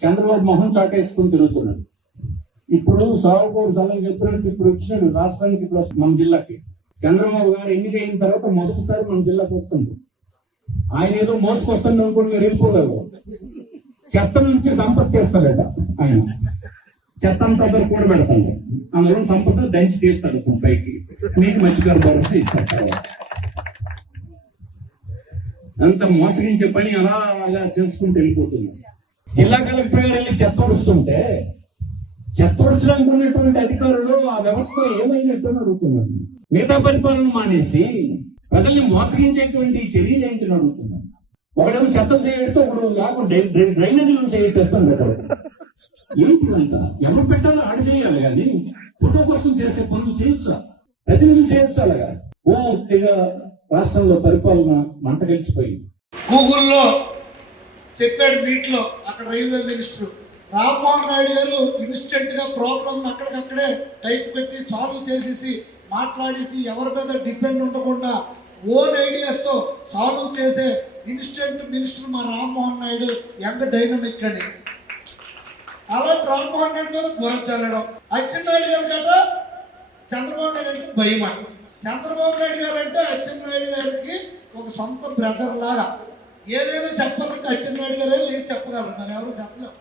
చంద్రబాబు మొహం చాటేసుకుని తిరుగుతున్నాడు. ఇప్పుడు సాగుకూరు సలహా చెప్పినట్టు ఇప్పుడు వచ్చినాడు రాష్ట్రానికి, ఇప్పుడు మన జిల్లాకి. చంద్రబాబు గారు ఎన్నికైన తర్వాత మొదటిసారి మన జిల్లాకు వస్తుంది. ఆయన ఏదో మోసుకొస్తుంది అనుకుని మీరు వెళ్ళిపోగలరు. చెత్త నుంచి సంపత్తి తీస్తాడట ఆయన. చెత్త అంతా కూడా పెడతాడు, అందులో సంపద దంచి తీస్తాడు పైకి, మీకు మధ్యకారు భరోసా ఇస్తాడు. అంత మోసగించే పని అలా చేసుకుంటూ వెళ్ళిపోతుంది. జిల్లా కలెక్టర్ గారు వెళ్ళి చెత్త ఉడుస్తుంటే చెత్త ఉడచడానికి ఉన్నటువంటి అధికారులు ఆ వ్యవస్థ ఏమైనట్టు అడుగుతున్నారు. మిగతా పరిపాలన మానేసి ప్రజల్ని మోసగించేటువంటి చర్యలు ఏంటని అడుగుతున్నారు. ఒకడేమో చెత్త చేయడితే ఒకడు లేకుండా డ్రైనేజీలు చేయటేస్తాను కదా. ఏంటి అంతా ఎవరు పెట్టాలో ఆడ చేయాలి కానీ ఫోటో కోసం చేసే పనులు చేయొచ్చా? ప్రతినిధులు చేయొచ్చు. అలాగా పూర్తిగా రాష్ట్రంలో పరిపాలన మంట కలిసిపోయింది. గూగుల్లో చెప్పాడు మీట్లో, అక్కడ రైల్వే మినిస్టర్ రామ్మోహన్ నాయుడు గారు ఇన్స్టెంట్ గా ప్రాబ్లం అక్కడికక్కడే టైప్ పెట్టి సాల్వ్ చేసేసి మాట్లాడేసి ఎవరి మీద డిపెండ్ ఉండకుండా ఓన్ ఐడియాస్ తో సాల్వ్ చేసే ఇన్స్టెంట్ మినిస్టర్ మా రామ్మోహన్ నాయుడు, యంగ్ డైనమిక్ అని. అలాంటి రామ్మోహన్ నాయుడు మీద బుర్ర చల్లడం. అచ్చెన్నాయుడు గారు గట చంద్రబాబు నాయుడు అంటే భయం అంట. చంద్రబాబు నాయుడు గారు అంటే అచ్చెన్నాయుడు గారికి ఒక సొంత బ్రదర్ లాగా. ఏదైనా చెప్పాలంటే అచ్చెన్నాయుడు గారే లేచి చెప్పగలరు, మరి ఎవరు చెప్పలేము.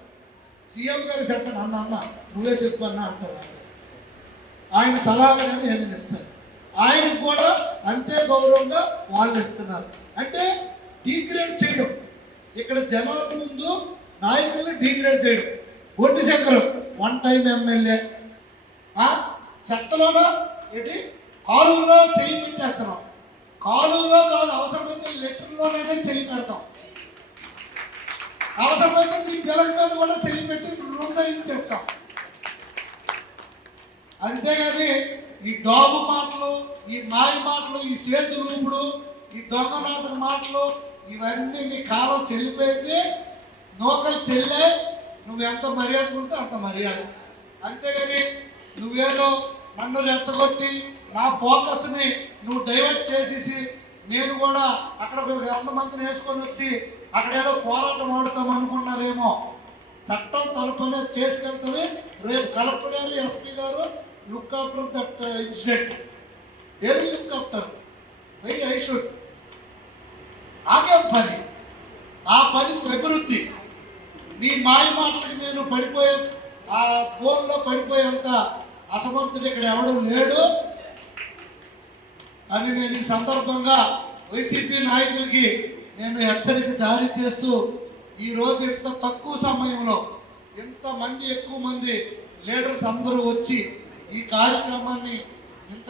సీఎం గారు చెప్పండి, అన్న నువ్వే చెప్పు అన్న అంటారు. ఆయన సలహాలు కానీ ఏదైనా ఇస్తారు. ఆయనకు కూడా అంతే గౌరవంగా వాళ్ళు ఇస్తున్నారు. అంటే డీగ్రేడ్ చేయడం, ఇక్కడ జనాల ముందు నాయకుల్ని డీగ్రేడ్ చేయడం. ఒడ్డు శంకరు వన్ టైం ఎమ్మెల్యే, చెత్తలోనో ఏంటి కాలువలో చెయ్యి పెట్టేస్తున్నాం. కాలువలో కాదు, అవసరమైతే లెటర్లోనైనా చెయ్యి పెడతాం. అవసరమైతే ఈ పిల్లల మీద కూడా చెయ్యి పెట్టి ప్రోత్సహించేస్తాం. అంతేగాని ఈ డాబు మాటలు, ఈ మాయ మాటలు, ఈ చేతులు ఊపుడు, ఈ దొంగ మాటలు ఇవన్నీ నీ కాలం చెల్లిపోయింది. నూకలు చెల్లే, నువ్వు ఎంత మర్యాద ఉంటే అంత మర్యాద. అంతేగాని నువ్వేదో నన్ను రెచ్చగొట్టి నా ఫోకస్ని నువ్వు డైవర్ట్ చేసేసి నేను కూడా అక్కడ 100 మందిని వేసుకొని వచ్చి అక్కడేదో పోరాటం ఆడుతాం అనుకున్నారేమో. చట్టం తరపునే చేసుకెళ్తుంది. రేపు కలెక్టర్ గారు, ఎస్పీ గారు look after that incident. They will look after. Why I should. నాకేం పని, ఆ పని అభివృద్ధి. నీ మాయ మాటలకి నేను పడిపోయే, ఆ గోల్లో పడిపోయేంత అసమర్థుడు ఇక్కడ ఎవడు లేడు అని నేను ఈ సందర్భంగా వైసీపీ నాయకులకి నేను హెచ్చరిక జారీ చేస్తూ, ఈరోజు ఇంత తక్కువ సమయంలో ఇంతమంది ఎక్కువ మంది లీడర్స్ అందరూ వచ్చి ఈ కార్యక్రమాన్ని ఇంత